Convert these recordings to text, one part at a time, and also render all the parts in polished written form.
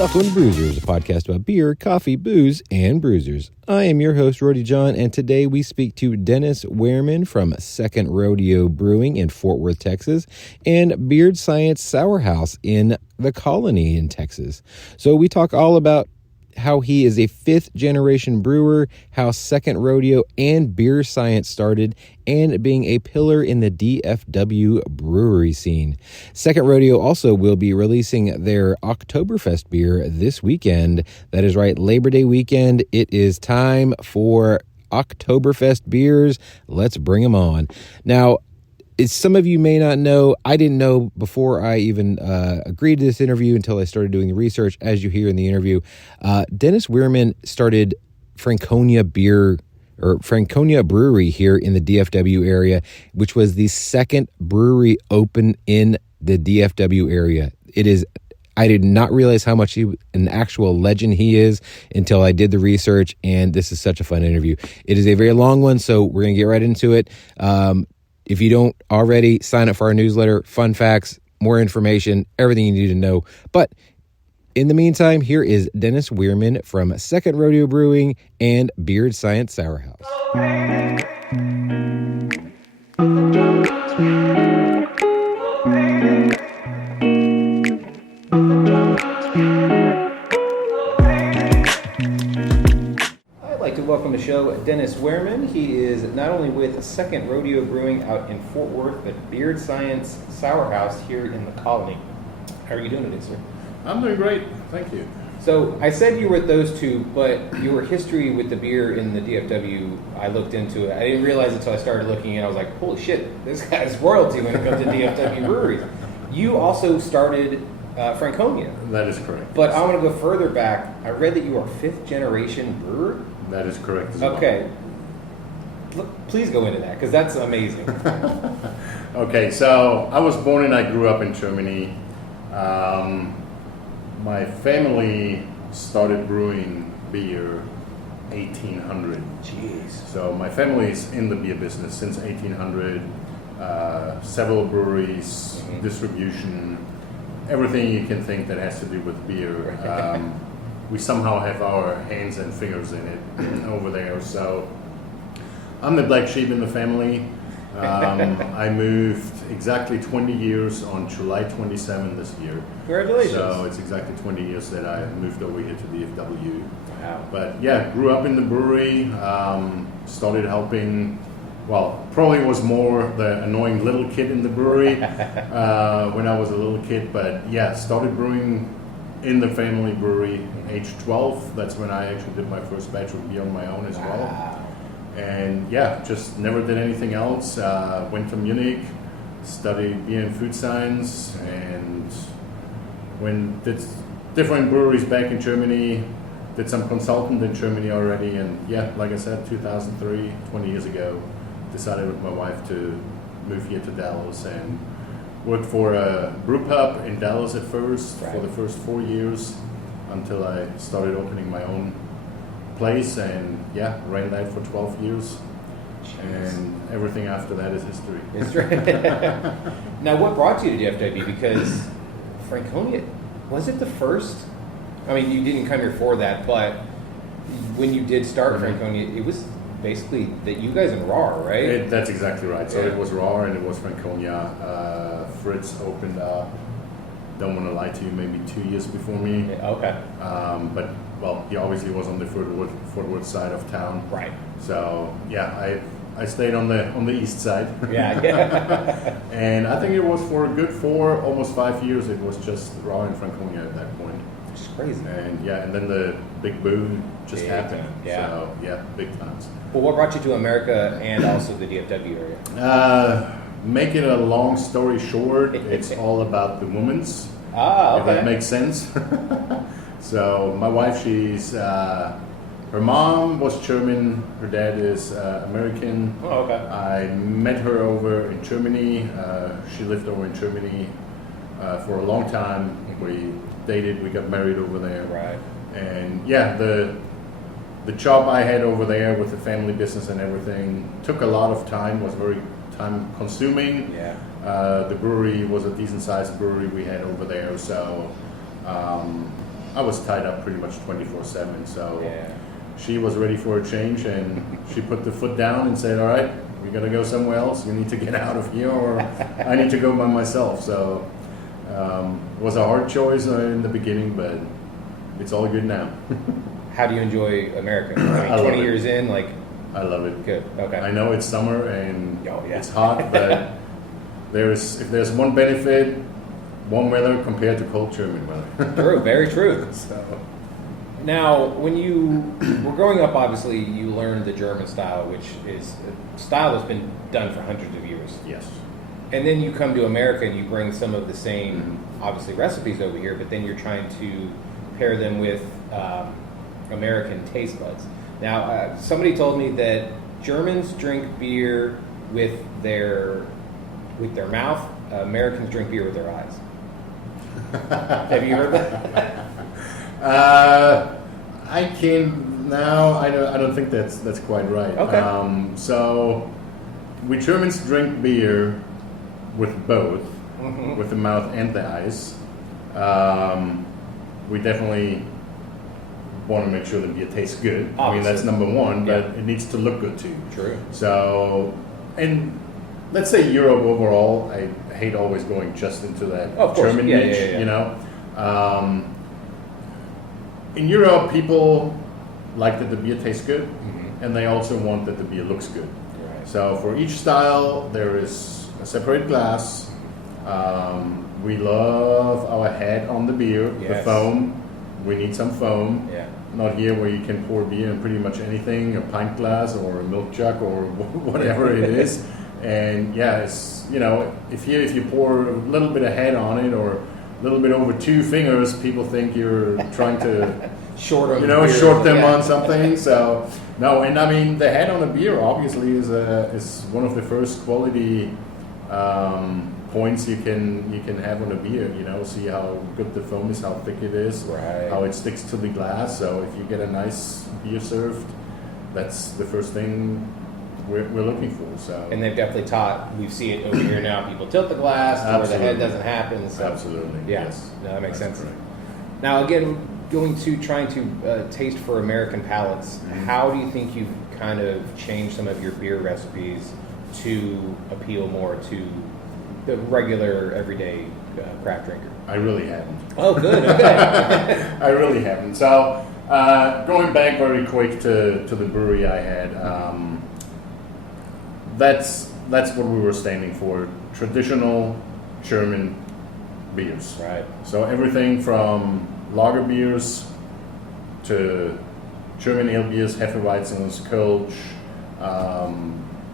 Welcome to Brewsers, a podcast about beer, coffee, booze, and bruisers. I am your host, Rody John, and today we speak to Dennis Wehrmann from Second Rodeo Brewing in Fort Worth, Texas, and Beard Science Sour House in the Colony in Texas. So we talk all about how he is a fifth-generation brewer, how Second Rodeo and Beer Science started, and being a pillar in the DFW brewery scene. Second Rodeo also will be releasing their Oktoberfest beer this weekend. That is right, Labor Day weekend. It is time for Oktoberfest beers. Let's bring them on. Now, as some of you may not know, I didn't know before I even agreed to this interview until I started doing the research. As you hear in the interview, Dennis Wehrmann started Franconia Brewery here in the DFW area, which was the second brewery open in the DFW area. I did not realize how much an actual legend he is until I did the research, and this is such a fun interview. It is a very long one, so we're going to get right into it. If you don't already, sign up for our newsletter, fun facts, more information, everything you need to know. But in the meantime, here is Dennis Wehrmann from Second Rodeo Brewing and Beard Science Sour House. Welcome to the show, Dennis Wehrmann. He is not only with Second Rodeo Brewing out in Fort Worth, but Beard Science Sour House here in the Colony. How are you doing today, sir? I'm doing great, thank you. So I said you were with those two, but your history with the beer in the DFW, I looked into it. I didn't realize it until I started looking, and I was like, holy shit, this guy's royalty when it comes to DFW breweries. You also started Franconia. That is correct. But I want to go further back. I read that you are a fifth-generation brewer. That is correct as well. Okay. Please go into that, because that's amazing. Okay, so I was born and I grew up in Germany. My family started brewing beer 1800. Jeez. So my family is in the beer business since 1800. Several breweries, distribution, everything you can think that has to do with beer. We somehow have our hands and fingers in it over there. So I'm the black sheep in the family. I moved exactly 20 years on July 27 this year. Congratulations. So it's exactly 20 years that I moved over here to DFW. Wow. But yeah, grew up in the brewery, started helping, well, probably was more the annoying little kid in the brewery when I was a little kid. But yeah, started brewing in the family brewery, age 12. That's when I actually did my first batch of beer on my own as well. And yeah, just never did anything else. Went to Munich, studied beer and food science, and did different breweries back in Germany. Did some consultant in Germany already, and yeah, like I said, 2003, 20 years ago, decided with my wife to move here to Dallas and worked for a brew pub in Dallas at first, for the first 4 years, until I started opening my own place, and yeah, ran that for 12 years. Jeez. And everything after that is history. Now, what brought you to DFW? Because Franconia, was it the first? I mean, you didn't come here for that, but when you did start Franconia, it was basically that you guys in Raw, right? That's exactly right. So it was Raw and it was Franconia. Fritz opened up, don't want to lie to you, maybe 2 years before me. Okay. But, well, he obviously was on the Fort Worth side of town. Right. So, yeah, I stayed on the east side. Yeah. And I think it was for a good almost 5 years, it was just Raw and Franconia at that point. Which is crazy. And yeah, and then the big boom just happened. Yeah. So, yeah, big times. Well, what brought you to America and also the DFW area? Make it a long story short, it's all about the women's. Okay. If that makes sense. So my wife, her mom was German, her dad is American. Oh, okay. I met her over in Germany. She lived over in Germany for a long time. We dated, we got married over there. Right. And yeah, the job I had over there with the family business and everything took a lot of time, was very time consuming. Yeah. The brewery was a decent sized brewery we had over there, so I was tied up pretty much 24/7. So Yeah. she was ready for a change, and she put the foot down and said, "All right, we got to go somewhere else. You need to get out of here, or I need to go by myself." So it was a hard choice in the beginning, but it's all good now. How do you enjoy America? I mean, I love 20 it. years in, like, I love it. good. Okay. I know it's summer and Oh, yeah. it's hot, but if there's one benefit, warm weather compared to cold German weather. True, very true. So, Now, when you were growing up, obviously, you learned the German style, which is a style that's been done for hundreds of years. yes. And then you come to America and you bring some of the same, obviously, recipes over here, but then you're trying to pair them with American taste buds. Now, somebody told me that Germans drink beer with their mouth. Americans drink beer with their eyes. Have you heard that? I can now. I don't think that's quite right. Okay. So we Germans drink beer with both, with the mouth and the eyes. We definitely want to make sure the beer tastes good. I mean, that's number one, but it needs to look good too. True. So, and let's say Europe overall, I hate always going just into that Of course. German Yeah, niche, yeah, yeah. you know. In Europe, people like that the beer tastes good, and they also want that the beer looks good. Right. So for each style, there is a separate glass. We love our head on the beer, the Yes. foam. We need some foam. Yeah. Not here where you can pour beer in pretty much anything, a pint glass or a milk jug or whatever it is. And yeah, it's, you know, if you pour a little bit of head on it or a little bit over 2 fingers, people think you're trying to Short on you know, beer. short them Yeah. on something. So no, and I mean the head on the beer obviously is one of the first quality points you can have on a beer. You know, see how good the foam is, how thick it is, Right. how it sticks to the glass. So if you get a nice beer served, that's the first thing we're looking for. So And they've definitely taught, we see it over here now, people tilt the glass to where the head Absolutely. doesn't happen. So. absolutely, Yeah, yes, no, that makes That's sense. correct. Now, again, trying to taste for American palates, how do you think you've kind of changed some of your beer recipes to appeal more to the regular, everyday craft drinker? I really haven't. Oh, good. Okay. I really haven't. So going back very quick to the brewery I had, that's what we were standing for. Traditional German beers. Right. So everything from lager beers to German ale beers, Hefeweizens, Kölsch,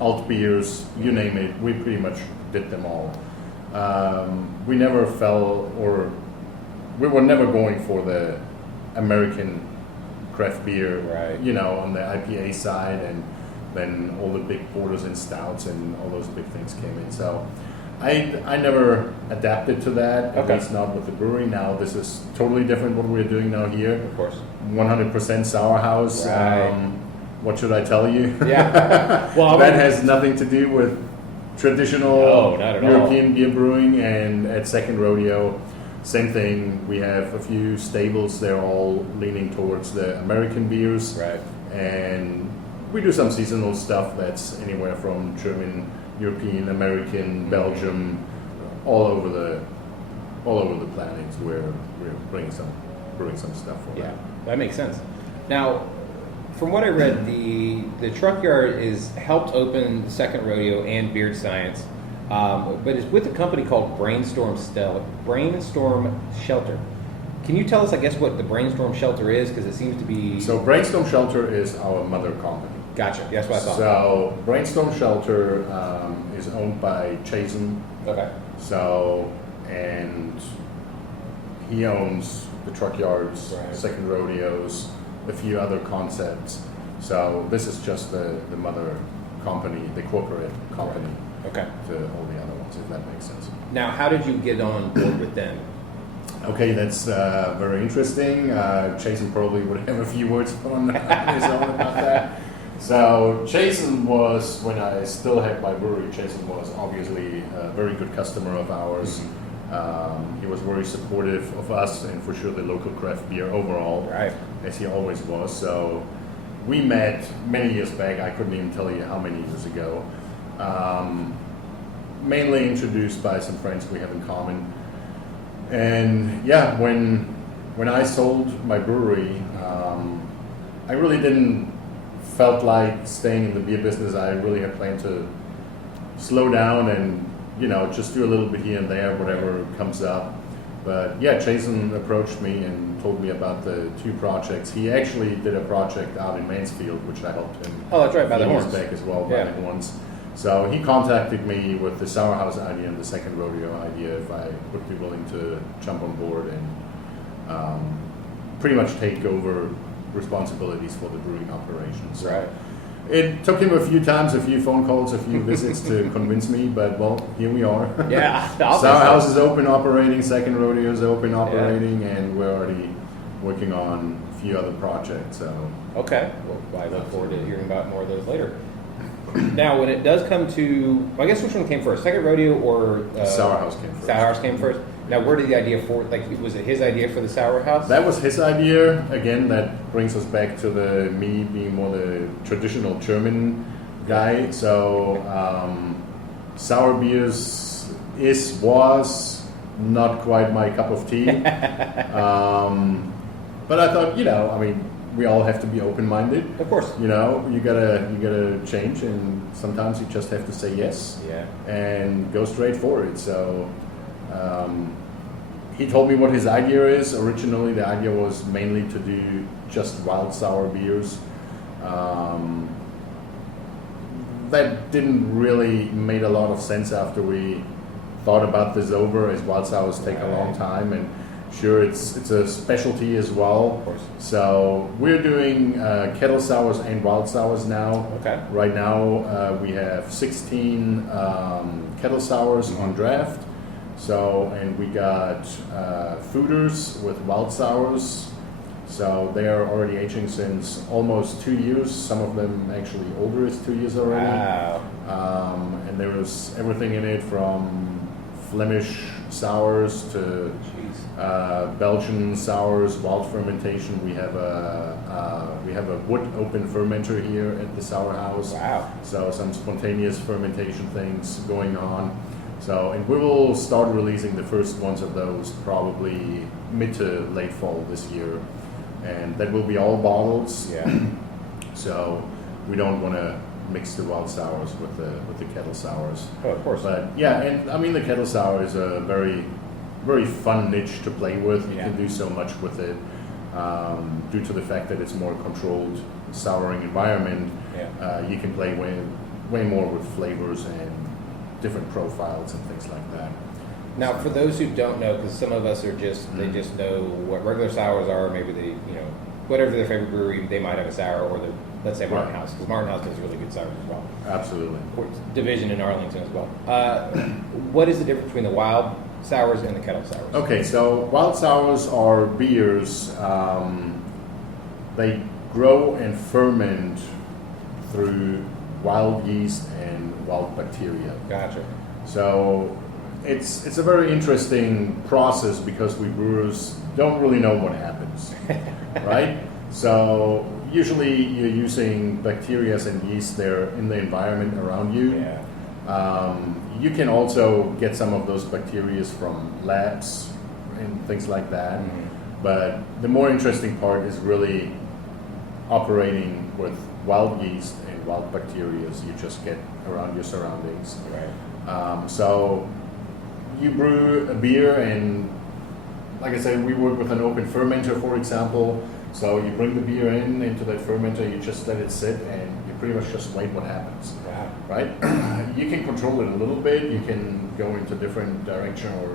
alt beers, you name it. We pretty much did them all. We never we were never going for the American craft beer, Right. you know, on the IPA side, and then all the big porters and stouts and all those big things came in. So I never adapted to that, Okay. at least not with the brewery. Now this is totally different what we're doing now here. Of course. 100% sour house. Right. What should I tell you? Yeah. Well, that has nothing to do with traditional No, not at all. European beer brewing. And at Second Rodeo, same thing. We have a few stables. They're all leaning towards the American beers. Right. And we do some seasonal stuff that's anywhere from German, European, American, Belgium, all over the planet. We're brewing some stuff for Yeah, that. that makes sense. Now, from what I read, the truck yard is helped open Second Rodeo and Beard Science, but it's with a company called Brainstorm Shelter. Can you tell us, I guess, what the Brainstorm Shelter is? Because it seems to be... So Brainstorm Shelter is our mother company. Gotcha. That's what I thought. So Brainstorm Shelter is owned by Jason. Okay. So, and he owns the truck yards, Right. Second Rodeos, a few other concepts. So this is just the mother company, the corporate company Okay. to all the other ones, if that makes sense. Now, how did you get on board with them? Okay, that's very interesting. Jason probably would have a few words on his own about that. So Jason was, when I still had my brewery, Jason was obviously a very good customer of ours. He was very supportive of us and for sure the local craft beer overall, Right. as he always was. So we met many years back. I couldn't even tell you how many years ago. Mainly introduced by some friends we have in common. And yeah, when I sold my brewery, I really didn't felt like staying in the beer business. I really had planned to slow down and just do a little bit here and there, whatever comes up. But yeah, Jason approached me and told me about the two projects. He actually did a project out in Mansfield, which I helped him. Oh, that's right, by the years horns. back as well, by Yeah. the horns. So he contacted me with the Sour House idea and the second rodeo idea if I would be willing to jump on board and pretty much take over responsibilities for the brewing operations. So Right. it took him a few times, a few phone calls, a few visits to convince me, but well, here we are. Yeah. Sour House is open operating, second rodeo is open operating, and we're already working on a few other projects. So Okay. Well, I look forward to hearing about more of those later. Now, when it does come to, well, I guess which one came first, second rodeo or Sour House came first. Sour House came first. Now, where did the idea for, like, was it his idea for the Sour House? That was his idea. Again, that brings us back to me being more the traditional German guy. So sour beers was not quite my cup of tea. But I thought, we all have to be open-minded. Of course. You gotta change, and sometimes you just have to say yes. Yeah. And go straight for it. So he told me what his idea is. Originally, the idea was mainly to do just wild sour beers. That didn't really make a lot of sense after we thought about this over, as wild sours take a long time, and sure, it's a specialty as well. Of course. So we're doing kettle sours and wild sours now. Okay. Right now we have 16 kettle sours on draft. So, and we got fooders with wild sours. So they are already aging since almost 2 years. Some of them actually older as 2 years already. Wow. And there was everything in it from Flemish sours to Belgian sours, wild fermentation. We have a wood open fermenter here at the Sour House. Wow. So some spontaneous fermentation things going on. So, and we will start releasing the first ones of those probably mid to late fall this year, and that will be all bottles. Yeah. So we don't want to mix the wild sours with the kettle sours. Oh, of course. But yeah, and I mean the kettle sour is a very, very fun niche to play with. You Yeah. can do so much with it due to the fact that it's more controlled souring environment. Yeah. You can play way more with flavors and different profiles and things like that. Now, for those who don't know, because some of us are they just know what regular sours are, maybe they, whatever their favorite brewery, they might have a sour, or let's say Martin House, because Martin House does really good sours as well. Absolutely. Division in Arlington as well. What is the difference between the wild sours and the kettle sours? Okay, so wild sours are beers. They grow and ferment through wild yeast and wild bacteria. Gotcha. So it's a very interesting process because we brewers don't really know what happens, right? So usually you're using bacteria and yeast there in the environment around you. Yeah. You can also get some of those bacteria from labs and things like that. Mhm. But the more interesting part is really operating with wild yeast and wild bacteria you just get around your surroundings. Right. So you brew a beer, and like I said, we work with an open fermenter, for example. So you bring the beer into that fermenter, you just let it sit, and you pretty much just wait what happens. Wow. Right? You can control it a little bit. You can go into different direction, or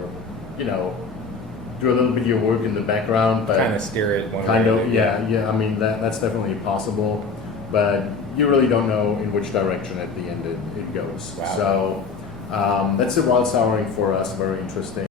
do a little bit of your work in the background, but Kind of steer it one kind way. of, yeah. I mean, that's definitely possible, but you really don't know in which direction at the end it goes. Wow. So that's the wild souring for us. Very interesting.